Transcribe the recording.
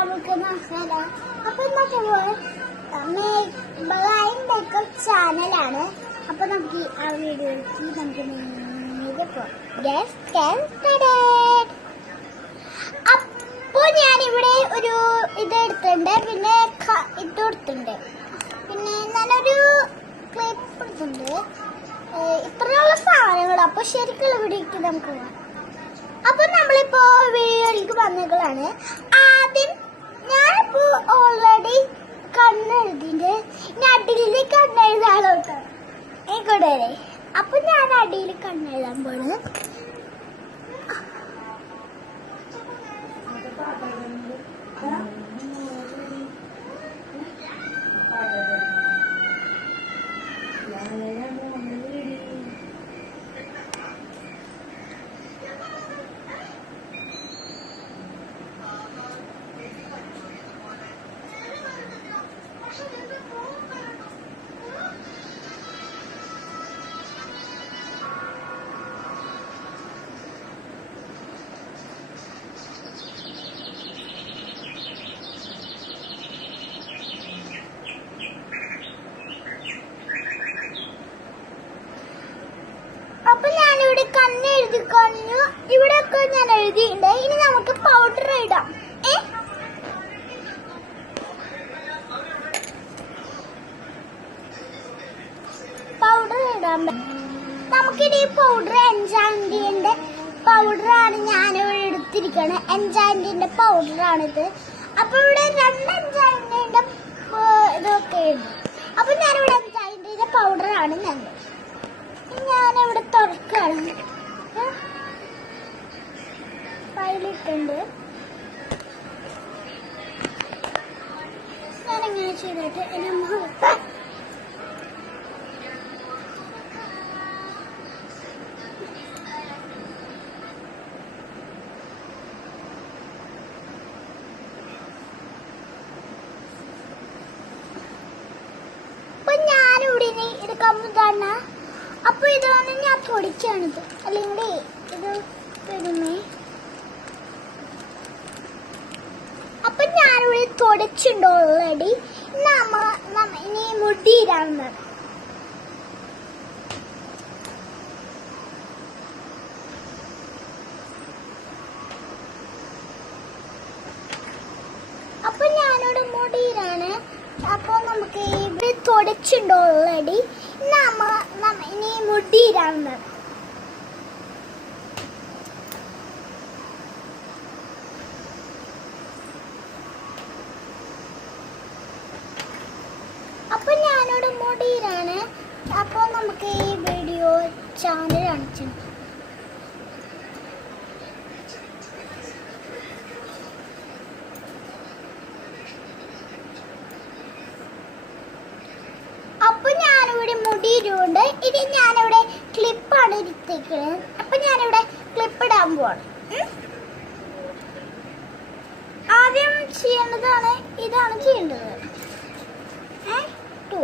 എല്ലാവർക്കും നമസ്കാരം. അപ്പൊ ഇന്നത്തെ മേക്കപ്പ് ചാനലാണ്. അപ്പൊ നമുക്ക് ആ വീഡിയോയിലേക്ക് നമുക്ക് നേരെ പോകാം. അപ്പൊ ഞാനിവിടെ ഒരു ഇത് എടുത്തിട്ടുണ്ട്, പിന്നെ ഇത് എടുത്തിട്ടുണ്ട്, പിന്നെ ഞാനൊരു ക്ലിപ്പ് എടുത്തിട്ടുണ്ട്. ഇത്രയുള്ള സാധനങ്ങൾ. അപ്പൊ ശരിക്കുള്ള വീഡിയോക്ക് നമുക്ക് പോകാം. അപ്പൊ നമ്മളിപ്പോ വീഡിയോയിലേക്ക് വന്നതാണ്. ആദ്യം ഞാനിപ്പോ ഓൾറെഡി കണ്ണെഴുതിന്റെ അടിയിൽ കണ്ണെഴുതാണോ കേട്ടോ. അപ്പൊ ഞാൻ അടിയിൽ കണ്ണെഴുതാൻ പോണ്. അപ്പൊ ഞാനിവിടെ കണ്ണെഴുതി കഴിഞ്ഞു. ഇവിടെയൊക്കെ ഞാൻ എഴുതിയിട്ടുണ്ട്. ഇനി നമുക്ക് പൗഡർ ഇടാം. പൗഡർ ഇടാൻ നമുക്കിനി പൗഡർ എൻജാൻറ്റിന്റെ പൗഡറാണ് ഞാനിവിടെ എടുത്തിരിക്കുന്നത്. എൻജാൻറ്റിന്റെ പൗഡറാണിത്. അപ്പൊ ഇവിടെ 2 എൻജാൻറ്റിന്റെ ഇതൊക്കെ ഉണ്ട്. അപ്പൊ ഞാനിവിടെ എൻജാൻറ്റിന്റെ പൗഡറാണ് ഞാനിവിടെ തുറക്കാണ്. ഫയലിട്ടുണ്ട്. ഞാനെങ്ങനെ ചെയ്തിട്ട് അപ്പൊ ഞാനിവിടെ എടുക്കാൻ പോകാണ്. അപ്പൊ ഇതാണ് ഞാൻ പൊടിക്കാണിത്, അല്ലെങ്കിൽ ഇത് വരുന്നേ. അപ്പൊ ഞാനിവിടെ തുടച്ചിട്ടുണ്ട് ഓൾറെഡി. ഇനി മുടിയിലാണ്. അപ്പൊ ഞാനിവിടെ മുടിയിലാണ്. അപ്പൊ നമുക്ക് ഇവിടെ തുടച്ചിട്ടുണ്ട് ഓൾറെഡി. ഇനി മുടിയിലാണ്. അപ്പൊ ഞാനിവിടെ മുടിയിലാണ്. അപ്പൊ നമുക്ക് ഈ വീഡിയോ ചാനൽ കാണിച്ചു. അപ്പൊ ഞാനിവിടെ മുടിയിലുണ്ട്. ഇനി ഞാനിവിടെ ക്ലിപ്പാണ് എടുത്തേക്കുന്നത്. അപ്പൊ ഞാനിവിടെ ക്ലിപ്പ് ഇടാൻ പോവാണ്. ആദ്യം ചെയ്യേണ്ടതാണ്, ഇതാണ് ചെയ്യേണ്ടത്. 2